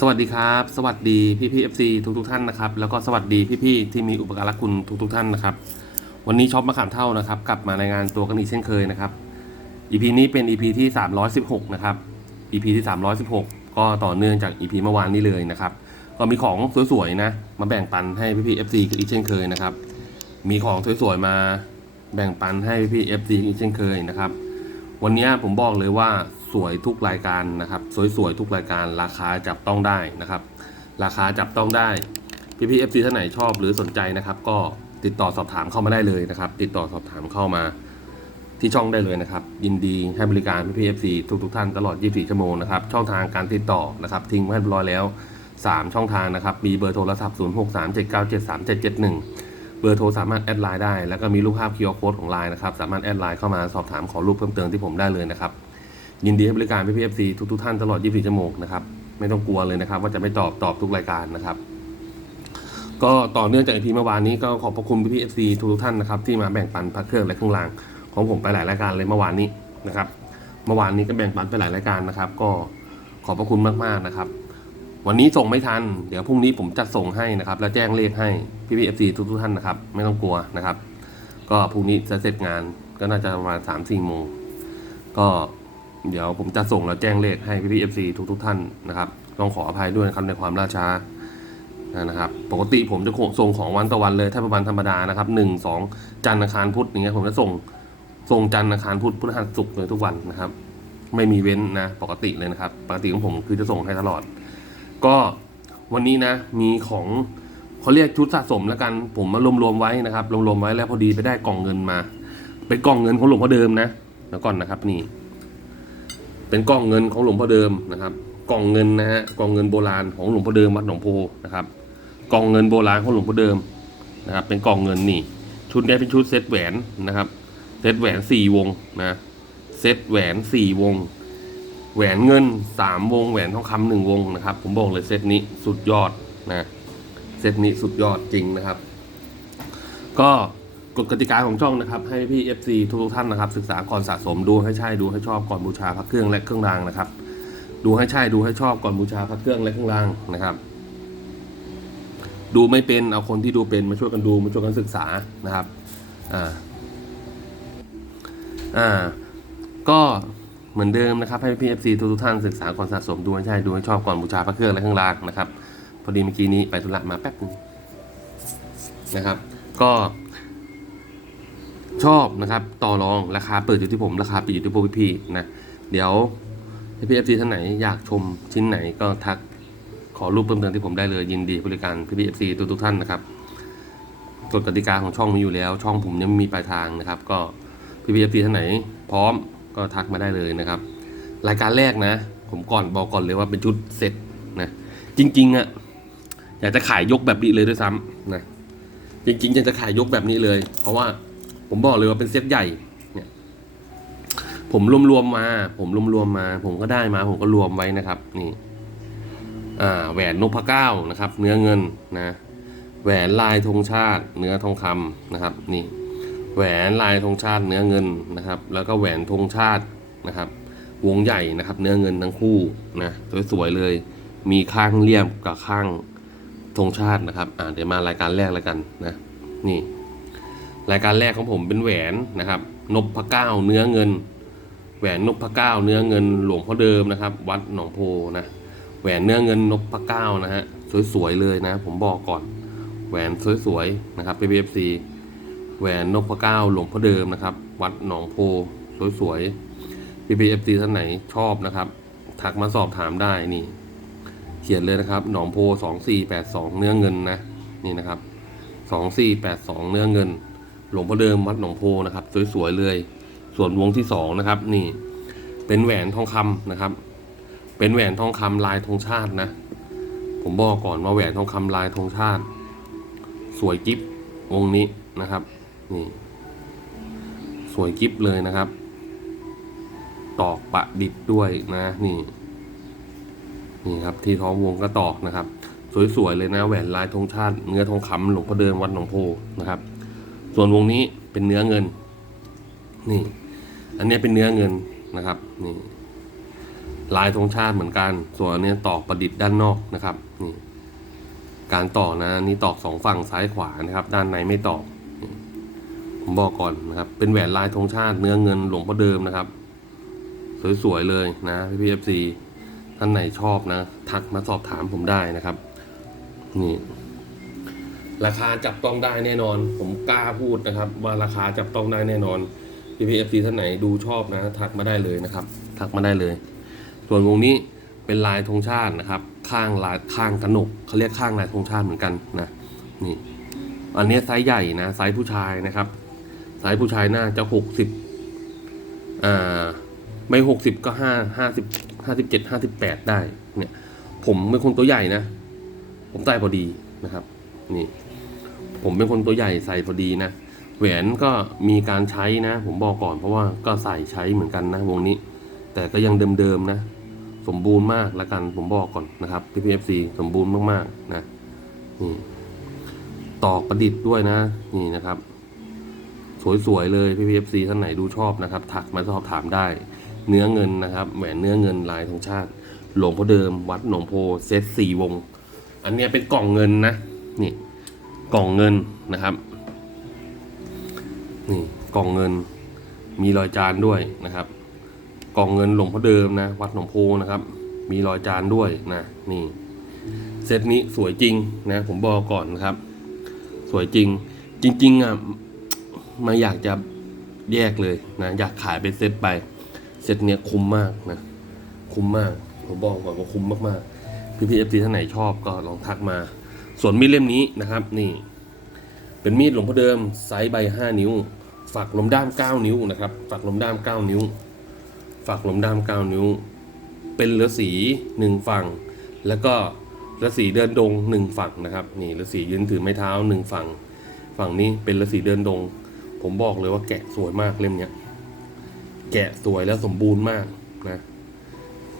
สวัสดีครับ สวัสดีพี่พี่เอฟซีทุกทุกท่านนะครับ แล้วก็สวัสดีพี่พี่ที่มีอุปการะคุณทุกทุกท่านนะครับ วันนี้ช็อปมะขามเท่านะครับ กลับมารายงานตัวกันอีกเช่นเคยนะครับ EP นี้เป็น EP ที่ 316 นะครับ EP ที่ 316 ก็ต่อเนื่องจาก EP เมื่อวานนี้เลยนะครับ ก็มีของสวยๆนะ มาแบ่งปันให้พี่พี่เอฟซีอีกเช่นเคยนะครับ มีของสวยๆมาแบ่งปันให้พี่เอฟซีอีกเช่นเคยนะครับ วันนี้ผมบอกเลยว่า สวยทุกรายการนะครับ สวยๆทุกรายการราคาจับต้องได้นะครับ ราคาจับต้องได้พี่พี่เอฟซีท่านไหนชอบหรือสนใจนะครับ ก็ติดต่อสอบถามเข้ามาได้เลยนะครับ ติดต่อสอบถามเข้ามาที่ช่องได้เลยนะครับ ยินดีให้บริการพี่พี่เอฟซีทุกทุกๆท่านตลอด 24 ชั่วโมงนะครับ ช่องทางการติดต่อนะครับ ทิ้งไว้เรียบร้อยแล้ว 3 ช่องทางนะครับ มีเบอร์โทรศัพท์ 0637973771 เบอร์โทรสามารถแอดไลน์ได้ แล้วก็มีรูปภาพ QR Code ของไลน์นะครับ สามารถแอดไลน์เข้ามาสอบถามขอรูปเพิ่มเติมที่ผมได้เลยนะครับ ยินดีให้บริการพี่พีเอฟซีทุกๆท่านตลอด 24 ชั่วโมงนะครับ ไม่ต้องกลัวเลยนะครับ ว่าจะไม่ตอบตอบทุกรายการนะครับ ก็ต่อเนื่องจากอีพีเมื่อวานนี้ก็ขอบพระคุณพี่พีเอฟซีทุกๆท่านนะครับที่มาแบ่งปันพักเครื่องและเครื่องรางของผมไปหลายรายการเลยเมื่อวานนี้นะครับ เมื่อวานนี้ก็แบ่งปันไปหลายรายการนะครับ ก็ขอบพระคุณมากๆนะครับ วันนี้ส่งไม่ทัน เดี๋ยวพรุ่งนี้ผมจะส่งให้นะครับ แล้วแจ้งเลขให้พี่พีเอฟซีทุกๆท่านนะครับ ไม่ต้องกลัวนะครับ ก็พรุ่งนี้จะเสร็จงานก็น่าจะประมาณสามสี่โมงก็ เดี๋ยวผมจะส่งแล้วแจ้งเลขให้พี่พีเอฟซีทุกๆท่านนะครับต้องขออภัยด้วยนะครับในความล่าช้านะครับ ปกติผมจะส่งของวันต่อวันเลยถ้าป็นวันธรรมดานะครับหนึ่งสองจันทร์อังคารพุธอย่างเงี้ยผมจะส่งส่งจันทร์อังคารพุธพฤหัสศุกร์เลยทุกวันนะครับ ไม่มีเว้นนะปกติเลยนะครับ ปกติของผมคือจะส่งให้ตลอด ก็วันนี้นะมีของเขาเรียกชุดสะสมแล้วกันผมมารวมๆไว้นะครับรวมๆไว้แล้วพอดีไปได้กล่องเงินมา เป็นกล่องเงินของหลวงพ่อเดิมนะแล้วก่อนนะครับนี่ เป็นกล่องเงินของหลวงพ่อเดิมนะครับกล่องเงินนะฮะกล่องเงินโบราณของหลวงพ่อเดิมวัดหนองโพนะครับกล่องเงินโบราณของหลวงพ่อเดิมนะครับ เป็นกล่องเงินนี่ ชุดนี้เป็นชุดเซตแหวนนะครับเซตแหวนสี่วงนะเซตแหวนสี่วง แหวนเงินสามวง แหวนทองคำหนึ่งวงนะครับ ผมบอกเลยเซตนี้สุดยอดนะเซตนี้สุดยอดจริงนะครับ ก็ กฎกติกาของช่องนะครับ ให้พี่ FC ทุกๆท่านนะครับ ศึกษาก่อนสะสมดูให้ใช่ดูให้ชอบก่อนบูชาพระเครื่องและเครื่องรางนะครับ ดูให้ใช่ดูให้ชอบก่อนบูชาพระเครื่องและเครื่องรางนะครับ ดูไม่เป็นเอาคนที่ดูเป็นมาช่วยกันดูมาช่วยกันศึกษานะครับอ่าอ่าก็เหมือนเดิมนะครับให้พี่เอฟซีทุกท่านศึกษาก่อนสะสมดูให้ใช่ดูให้ชอบก่อนบูชาพระเครื่องและเครื่องรางนะครับ พอดีเมื่อกี้นี้ไปธุระมาแป๊บนึงนะครับ ก็ ชอบนะครับ ต่อรองราคาเปิดอยู่ที่ผมราคาปิดอยู่ที่พวกพี่ๆนะเดี๋ยวพี่เอฟซีท่านไหนอยากชมชิ้นไหนก็ทักขอรูปเพิ่มเติมที่ผมได้เลยยินดีบริการพี่เอฟซีทุกท่านนะครับกฎกติกาของช่องมีอยู่แล้ว ช่องผมยังไม่มีปลายทางนะครับ ก็พี่เอฟซีท่านไหน พร้อมก็ทักมาได้เลยนะครับ รายการแรกนะ ผมก่อนบอกก่อนเลยว่าเป็นชุดเซ็ตนะจริงๆอะอยากจะขายยกแบบนี้เลยด้วยซ้ำนะจริงๆอยากจะขายยกแบบนี้เลย เพราะว่า ผมบอกเลยว่าเป็นเซตใหญ่ เนี่ย ผมรวมๆมา ผมรวมๆมา ผมก็ได้มา ผมก็รวมไว้นะครับ นี่ อ่า แหวนนพเก้านะครับ เนื้อเงินนะ แหวนลายธงชาติ เนื้อทองคำนะครับ นี่ แหวนลายธงชาติ เนื้อเงินนะครับ แล้วก็แหวนธงชาตินะครับ วงใหญ่นะครับ เนื้อเงินทั้งคู่นะสวยๆเลย มีข้างเรียบกับข้างธงชาตินะครับ อ่าเดี๋ยวมารายการแรกแล้วกันนะ นี่ รายการแรกของผมเป็นแหวนนะครับนพะเก้าเนื้อเงิน แหวนนพะเก้าเนื้อเงินหลวงพ่อเดิมนะครับ วัดหนองโพนะแหวนเนื้อเงินนพะเก้านะฮะสวยๆเลยนะ ผมบอกก่อน แหวนสวยๆนะครับ PBFC แหวนนพะเก้าหลวงพ่อเดิมนะครับ วัดหนองโพสวยๆ PBFC ท่านไหนชอบนะครับทักมาสอบถามได้นี่ เขียนเลยนะครับ หนองโพสองสี่แปดสองเนื้อเงินนะนี่นะครับสองสี่แปดสองเนื้อเงิน หลวงพ่อเดิมวัดหนองโพนะครับ สวยๆเลย ส่วนวงที่สองนะครับ นี่ เป็นแหวนทองคำนะครับ เป็นแหวนทองคำลายธงชาตินะ ผมบอกก่อนว่าแหวนทองคำลายธงชาติ สวยกิฟวงนี้นะครับ นี่ สวยกิฟเลยนะครับ ตอกประดิษฐ์ด้วยนะ นี่นี่ครับที่ท้องวงก็ตอกนะครับ สวยๆเลยนะแหวนลายธงชาติ เนื้อทองคำหลวงพ่อเดิมวัดหนองโพนะครับ ส่วนวงนี้เป็นเนื้อเงิน นี่ อันนี้เป็นเนื้อเงินนะครับ นี่ ลายธงชาติเหมือนกัน ส่วนอันนี้ตอกประดิษฐ์ด้านนอกนะครับ นี่ การตอกนะนี่ตอกสองฝั่งซ้ายขวานะครับ ด้านในไม่ตอกผมบอกก่อนนะครับ เป็นแหวนลายธงชาติเนื้อเงินหลวงพ่อเดิมนะครับ สวยๆเลยนะพี่พีเอฟซีท่านไหนชอบนะ ทักมาสอบถามผมได้นะครับ นี่ ราคาจับต้องได้แน่นอน ผมกล้าพูดนะครับ ว่าราคาจับต้องได้แน่นอนพี่พีเอฟซีท่านไหนดูชอบนะ ทักมาได้เลยนะครับ ทักมาได้เลย ส่วนวงนี้เป็นลายธงชาตินะครับ ข้างลายข้างกระหนกเขาเรียกข้างลายธงชาติเหมือนกันนะนี่ อันนี้ไซส์ใหญ่นะไซส์ผู้ชายนะครับไซส์ผู้ชายน่าจะหกสิบอ่าไม่หกสิบก็ห้าห้าสิบห้าสิบเจ็ดห้าสิบแปดได้เนี่ย ผมเป็นคนตัวใหญ่นะ ผมใส่พอดีนะครับ นี่ ผมเป็นคนตัวใหญ่ใส่พอดีนะ แหวนก็มีการใช้นะ ผมบอกก่อนเพราะว่าก็ใส่ใช้เหมือนกันนะวงนี้ แต่ก็ยังเดิมๆนะ สมบูรณ์มากล้วกันผมบอกก่อนนะครับพี่พีเอฟซีสมบูรณ์มากๆนะนี่ตอกประดิษฐ์ด้วยนะ นี่นะครับ สวยๆเลยพี่พีเอฟซีท่านไหนดูชอบนะครับ ถักมาสอบถามได้ เนื้อเงินนะครับแหวนเนื้อเงินลายธงชาติ หลวงพ่อเดิม วัดหนองโพเซตสี่วง อันนี้เป็นกล่องเงินนะ นี่ กล่องเงินนะครับนี่กล่องเงินมีรอยจานด้วยนะครับ กล่องเงินหลวงพ่อเดิมนะวัดหนองโพนะครับ มีรอยจานด้วยนะนี่เซตนี้สวยจริงนะผมบอกก่อนนะครับ สวยจริง จริงๆอะมาอยากจะแยกเลยนะอยากขายเป็นเซตไป เซตเนี้ยคุ้มมากนะคุ้มมากผมบอกก่อนว่าคุ้มมากๆพี่พีเอฟซีท่านไหนชอบก็ลองทักมา ส่วนมีดเล่มนี้นะครับนี่ เป็นมีดหลวงพ่อเดิมไซส์ใบห้านิ้ว ฝักลมด้ามเก้านิ้วนะครับ ฝักลมด้ามเก้านิ้ว ฝักลมด้ามเก้านิ้ว เป็นฤาษีหนึ่งฝั่ง แล้วก็ฤาษีเดินดงหนึ่งฝั่งนะครับ นี่ฤาษียืนถือไม้เท้าหนึ่งฝั่ง ฝั่งนี้เป็นฤาษีเดินดง ผมบอกเลยว่าแกะสวยมากเล่มเนี้ยแกะสวยแล้วสมบูรณ์มากนะ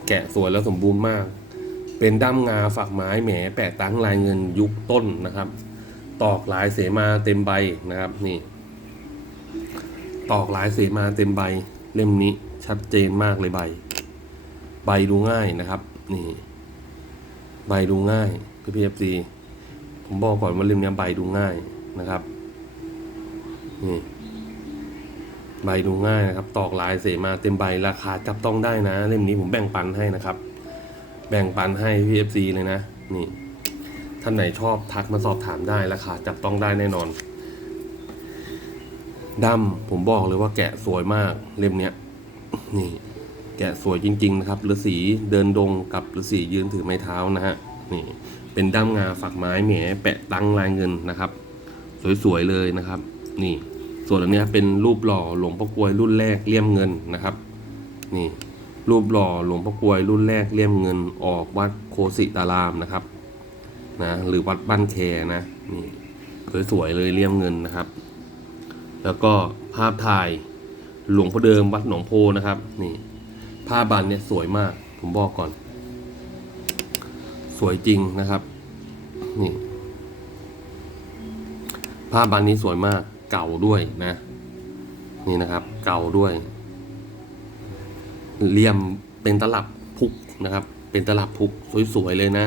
แกะสวยแล้วสมบูรณ์มาก เป็นด้ามงาฝักไม้แหมแปะตั้งลายเงินยุคต้นนะครับ ตอกลายเสมาเต็มใบนะครับนี่ตอกลายเสมาเต็มใบเล่มนี้ชัดเจนมากเลยใบ ใบดูง่ายนะครับ นี่ ใบดูง่ายพี่พีเอฟซีผมบอกก่อนว่าเล่มนี้ใบดูง่ายนะครับนี่ใบดูง่ายนะครับ ตอกลายเสมาเต็มใบราคาจับต้องได้นะ เล่มนี้ผมแบ่งปันให้นะครับ แบ่งปันให้พี่เอฟซีเลยนะ นี่ ท่านไหนชอบทักมาสอบถามได้ราคาจับต้องได้แน่นอนดำผมบอกเลยว่าแกะสวยมากเล่มเนี้ย นี่ แกะสวยจริง ๆ นะครับฤาษีเดินดงกับฤาษียืนถือไม้เท้านะฮะนี่ เป็นด้ามงาฝักไม้แหมแปะตั้งลายเงินนะครับ สวยๆเลยนะครับ นี่ ส่วนอันนี้เป็นรูปหล่อหลวงพ่อกลวยรุ่นแรกเลี่ยมเงินนะครับ นี่ รูปหล่อหลวงพ่อกวยรุ่นแรกเลี่ยมเงินออกวัดโคสิตารามนะครับนะหรือวัดบ้านแคนะนี่สวยๆเลยเลี่ยมเงินนะครับ แล้วก็ภาพถ่ายหลวงพ่อเดิมวัดหนองโพนะครับนี่ภาพบันเนี่ยสวยมากผมบอกก่อน สวยจริงนะครับ นี่ภาพบันนี้สวยมากเก่าด้วยนะ นี่นะครับ เก่าด้วย เลี่ยมเป็นตลับพุกนะครับ เป็นตลับพุกสวยๆเลยนะ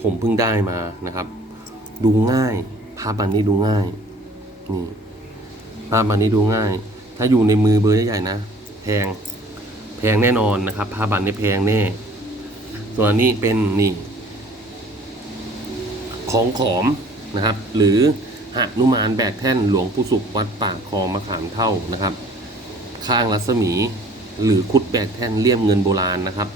ผมเพิ่งได้มานะครับ ดูง่ายภาพบันนี้ดูง่ายนี่ภาพบันนี้ดูง่าย ถ้าอยู่ในมือเบอร์ใหญ่ๆนะแพงแพงแน่นอนนะครับภาพบันนี้แพงแน่ ส่วนนี้เป็นนี่ ของขอมนะครับ หรือหนุมานแบกแท่นหลวงปู่สุขวัดปากคลองมะขามเท่านะครับ ข้างรัศมี หรือคุดแบกแท่นเลี่ยมเงินโบราณนะครับ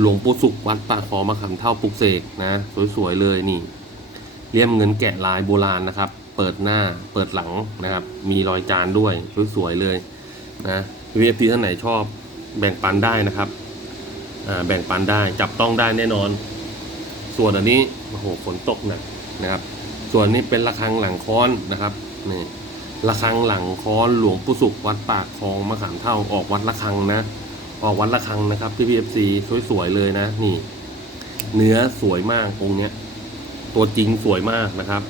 หลวงปู่สุขวัดปากคอมะขามเท่าปลุกเสกนะสวยๆเลยนี่เลี่ยมเงินแกะลายโบราณนะครับ เปิดหน้าเปิดหลังนะครับ มีรอยจานด้วยสวยๆเลยนะวีเอฟพีท่านไหนชอบแบ่งปันได้นะครับแบ่งปันได้จับต้องได้แน่นอน ส่วนอันนี้โอ้โหฝนตกหนักนะครับ ส่วนนี้เป็นระฆังหลังค้อนนะครับนี่ ระฆังหลังค้อนหลวงปู่สุขวัดปากคลองมะขามเท่าออกวัดระฆังนะ ออกวัดระฆังนะครับพี่พีเอฟซีสวยๆเลยนะ นี่ เนื้อสวยมากองเนี้ย ตัวจริงสวยมากนะครับ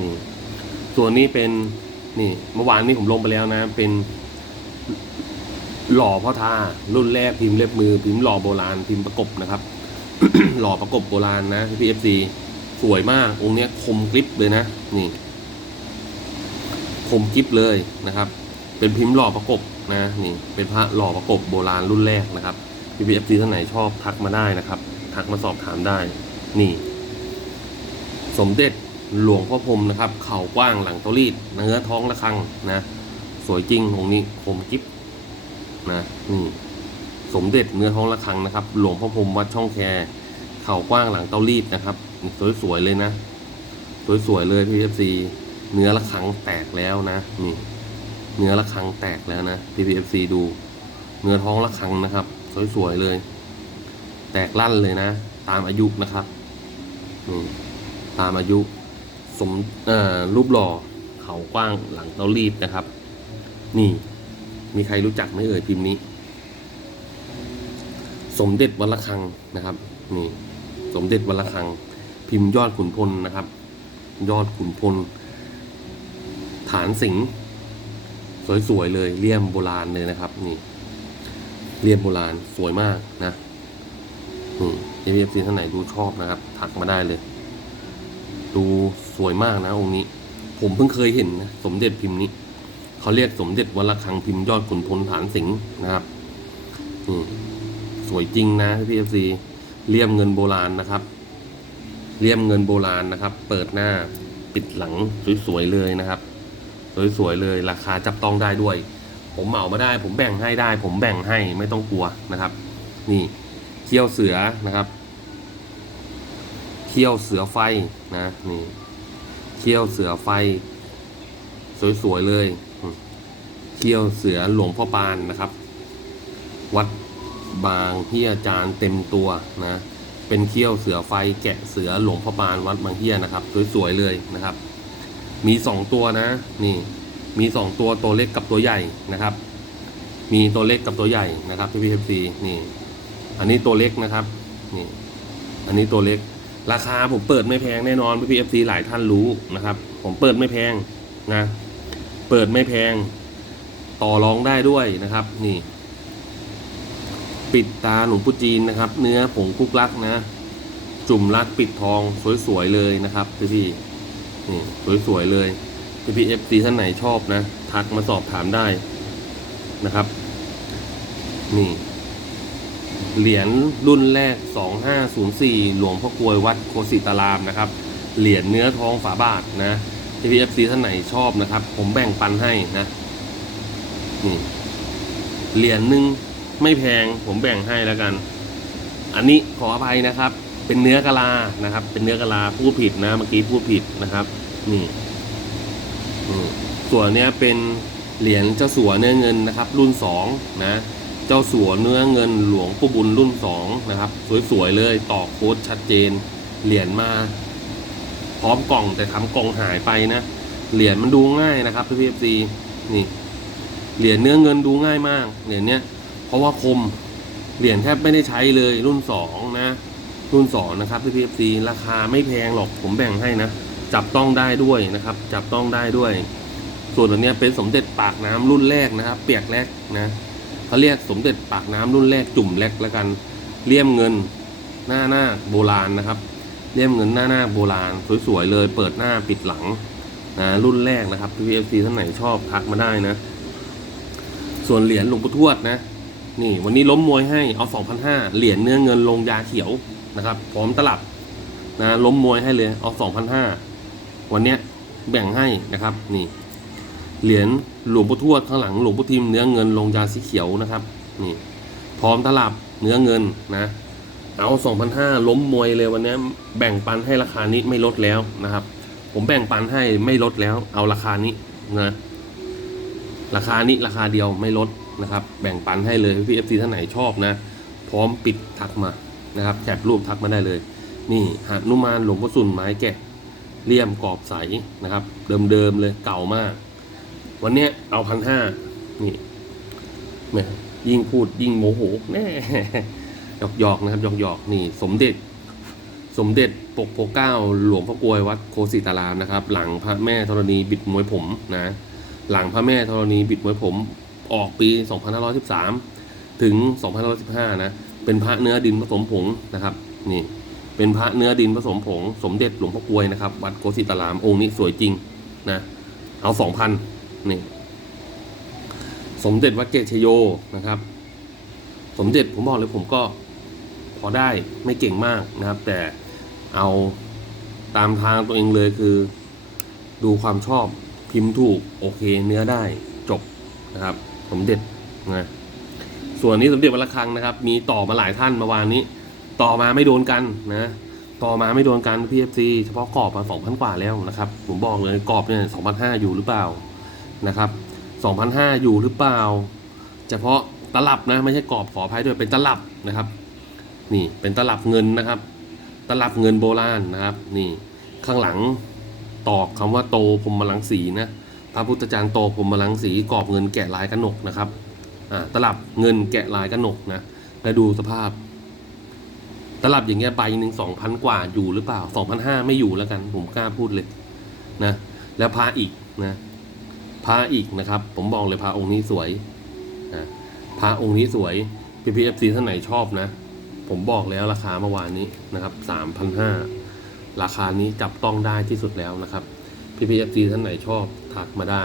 นี่ส่วนนี้เป็นนี่เมื่อวานนี้ผมลงไปแล้วนะ เป็นหล่อพ่อท่ารุ่นแรกพิมพ์เล็บมือ พิมพ์หล่อโบราณพิมพ์ประกบนะครับ หล่อประกบโบราณนะพี่เอฟซีสวยมากองค์เนี้ยคมกริบเลยนะ นี่ คมกริบเลยนะครับ เป็นพิมพ์หล่อประกบนะนี่เป็นพระหล่อประกบโบราณรุ่นแรกนะครับพี่พีเอฟซีท่านไหนชอบทักมาได้นะครับ ทักมาสอบถามได้ นี่ สมเด็จหลวงพ่อพรมนะครับ เข่ากว้างหลังเตารีดเนื้อท้องระฆังนะ สวยจริงองนี้คมกิฟนะนี่สมเด็จเนื้อท้องระฆังนะครับ หลวงพ่อพรมวัดช่องแคเข่ากว้างหลังเตารีดนะครับ สวยๆเลยนะ สวยๆเลยพี่เอฟซี เนื้อระฆังแตกแล้วนะ นี่ เนื้อระฆังแตกแล้วนะพี่พีเอฟซีดู เนื้อท้องระฆังนะครับ สวยๆเลย แตกลั่นเลยนะ ตามอายุนะครับ นี่ ตามอายุ สมรูปหล่อ เขากว้างหลังเตารีดนะครับ นี่ มีใครรู้จักไหมเอ่ยพิมพ์นี้ สมเด็จวัดระฆังนะครับ นี่ สมเด็จวัดระฆัง พิมพ์ยอดขุนพลนะครับ ยอดขุนพล ฐานสิงห์สวยๆเลยเลี่ยมโบราณเลยนะครับ นี่เลี่ยมโบราณสวยมากนะนี่เอฟซีท่านไหนดูชอบนะครับทักมาได้เลย ดูสวยมากนะองค์นี้ ผมเพิ่งเคยเห็นนะสมเด็จพิมพ์นี้เขาเรียกสมเด็จวัดระฆังพิมพ์ยอดขุนพลฐานสิงห์นะครับนี่สวยจริงนะพี่เอฟซีเลี่ยมเงินโบราณนะครับ เลี่ยมเงินโบราณนะครับ เปิดหน้าปิดหลังสวยๆเลยนะครับ สวยๆเลยราคาจับต้องได้ด้วย ผมเหมามาได้ ผมแบ่งให้ได้ ผมแบ่งให้ไม่ต้องกลัวนะครับ นี่เขี้ยวเสือนะครับเขี้ยวเสือไฟนะนี่เขี้ยวเสือไฟ สวยๆเลยเขี้ยวเสือหลวงพ่อปานนะครับ วัดบางเฮียจานเต็มตัวนะเป็นเขี้ยวเสือไฟแกะเสือหลวงพ่อปานวัดบางเฮียนะครับ สวยๆเลยนะครับ มีสองตัวนะ นี่ มีสองตัวตัวเล็กกับตัวใหญ่นะครับ มีตัวเล็กกับตัวใหญ่นะครับพี่พีเอฟซีนี่ อันนี้ตัวเล็กนะครับ นี่ อันนี้ตัวเล็ก ราคาผมเปิดไม่แพงแน่นอนพี่พีเอฟซีหลายท่านรู้นะครับ ผมเปิดไม่แพงนะ เปิดไม่แพง ต่อรองได้ด้วยนะครับ นี่ ปิดตาหลวงปู่จีนนะครับ เนื้อผงคุกลักนะ จุ่มรักปิดทองสวยๆเลยนะครับพี่พี่ นี่สวยๆเลยพี่พี่เอฟซีท่านไหนชอบนะ ทักมาสอบถามได้นะครับ นี่ เหรียญรุ่นแรก 2504 หลวงพ่อกลวยวัดโคสิตารามนะครับ เหรียญเนื้อทองฝาบาทนะพี่พี่เอฟซีท่านไหนชอบนะครับ ผมแบ่งปันให้นะนี่เหรียญหนึ่งไม่แพงผมแบ่งให้แล้วกัน อันนี้ขออภัยนะครับ เป็นเนื้อกะลานะครับ เป็นเนื้อกะลาพูดผิดนะเมื่อกี้พูดผิดนะครับ นี่ส่วนเนี้ยเป็นเหรียญเจ้าสัวเนื้อเงินนะครับ รุ่นสองนะ เจ้าสัวเนื้อเงินหลวงปู่บุญรุ่นสองนะครับ สวยๆเลยต่อโค้ดชัดเจน เหรียญมา พร้อมกล่องแต่ทำกล่องหายไปนะเหรียญมันดูง่ายนะครับพี่พีเอฟซีนี่เหรียญเนื้อเงินดูง่ายมากเหรียญเนี้ยเพราะว่าคมเหรียญแทบไม่ได้ใช้เลยรุ่นสองนะ รุ่นสองนะครับที่พีเอฟซีราคาไม่แพงหรอกผมแบ่งให้นะ จับต้องได้ด้วยนะครับ จับต้องได้ด้วย ส่วนอันนี้เป็นสมเด็จปากน้ำรุ่นแรกนะครับ เปียกแรกนะเขาเรียกสมเด็จปากน้ำรุ่นแรกจุ่มแรกแล้วกันเลี่ยมเงินหน้าหน้าโบราณนะครับเลี่ยมเงินหน้าหน้าโบราณ สวยๆเลย เปิดหน้าปิดหลังนะรุ่นแรกนะครับพีเอฟซีท่านไหนชอบทักมาได้นะ ส่วนเหรียญหลวงปู่ทวดนะนี่วันนี้ล้มมวยให้เอา2,500เหรียญเนื้อเงินลงยาเขียว นะครับพร้อมตลับนะล้มมวยให้เลยเอา2,500วันเนี้ยแบ่งให้นะครับนี่ เหรียญหลวงปู่ทวดข้างหลังหลวงปู่ทิมเนื้อเงินลงยาสีเขียวนะครับนี่พร้อมตลับเนื้อเงินนะ เอา2,500ล้มมวยเลยวันนี้แบ่งปันให้ราคานี้ไม่ลดแล้วนะครับ ผมแบ่งปันให้ไม่ลดแล้ว เอาราคานี้นะราคานี้ราคาเดียวไม่ลดนะครับ แบ่งปันให้เลยพี่เอฟซีท่านไหนชอบนะ พร้อมปิดทักมา นะครับแคปรูปทักมาได้เลย นี่หานุมานหลวงพ่อสุนไม้แกะเลี่ยมกรอบใสนะครับ เดิมๆเลยเก่ามาก วันเนี้ยเอาพันห้านี่แหมยิ่งพูดยิ่งโมโหแน่หยอกๆนะครับหยอกๆนี่ สมเด็จ สมเด็จปกโพเก้าหลวงพ่อกลวยวัดโคสิตารามนะครับ หลังพระแม่ธรณีบิดมวยผมนะ หลังพระแม่ธรณีบิดมวยผม ออกปี 2513 ถึง2515นะ เป็นพระเนื้อดินผสมผงนะครับ นี่ เป็นพระเนื้อดินผสมผง สมเด็จหลวงพ่อกวยนะครับ วัดโกสิตาราม องค์นี้สวยจริงนะ เอา2,000นี่ สมเด็จวัดเกตชโยนะครับ สมเด็จผมบอกเลยผมก็พอได้ไม่เก่งมากนะครับ แต่เอาตามทางตัวเองเลยคือ ดูความชอบพิมพ์ถูก โอเคเนื้อได้จบนะครับ สมเด็จนะ ส่วนนี้สมเด็จวัดระฆังนะครับ มีต่อมาหลายท่านเมื่อวานนี้ ต่อมาไม่โดนกันนะต่อมาไม่โดนกันพีเอฟซีเฉพาะกรอบมาสองพันกว่าแล้วนะครับ ผมบอกเลยกรอบเนี่ยสองพันห้าอยู่หรือเปล่านะครับสองพันห้าอยู่หรือเปล่า เฉพาะตลับนะไม่ใช่กรอบขออภัยด้วยเป็นตลับนะครับ นี่เป็นตลับเงินนะครับ ตลับเงินโบราณนะครับ นี่ข้างหลังตอกคำว่าโตพรหมลังสีนะพระพุทธจารย์โตพรหมลังสีกรอบเงินแกะลายกระหนกนะครับ ตลับเงินแกะลายกระหนกนะแล้วดูสภาพ ตลับอย่างเงี้ยใบหนึ่งสองพันกว่าอยู่หรือเปล่าสองพันห้าไม่อยู่แล้วกัน ผมกล้าพูดเลยนะ แล้วพระอีกนะพระอีกนะครับ ผมบอกเลยพระองค์นี้สวยนะพระองค์นี้สวยพีพีเอฟซีท่านไหนชอบนะ ผมบอกแล้วราคาเมื่อวานนี้นะครับสามพันห้าราคานี้จับต้องได้ที่สุดแล้วนะครับพีพีเอฟซีท่านไหนชอบทักมาได้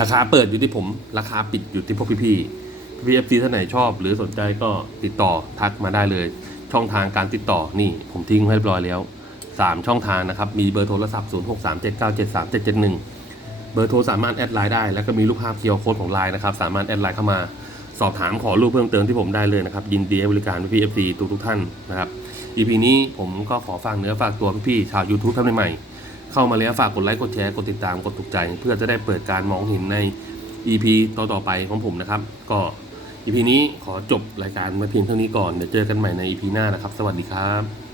ราคาเปิดอยู่ที่ผม ราคาปิดอยู่ที่พวกพี่ๆพีเอฟซีท่านไหนชอบ หรือสนใจก็ติดต่อทักมาได้เลย ช่องทางการติดต่อนี่ผมทิ้งไว้เรียบร้อยแล้ว 3 ช่องทางนะครับ มีเบอร์โทรศัพท์ 0637973771 เบอร์โทรสามารถแอดไลน์ได้ แล้วก็มีรูปภาพเคียวโค้ดของไลน์นะครับ สามารถแอดไลน์เข้ามาสอบถามขอรูปเพิ่มเติมที่ผมได้เลยนะครับ ยินดีให้บริการพี่เอฟซีทุกทุกท่านนะครับ EP นี้ผมก็ขอฝากเนื้อฝากตัวพี่ๆชาว YouTube ท่านใหม่ๆ เข้ามาแล้วฝากกดไลค์กดแชร์กดติดตามกดถูกใจ เพื่อจะได้เปิดการมองเห็นใน EP ต่อๆไปของผมนะครับ ก็ EP นี้ขอจบรายการมาเพียงเท่านี้ก่อนเดี๋ยวเจอกันใหม่ใน EP หน้านะครับ สวัสดีครับ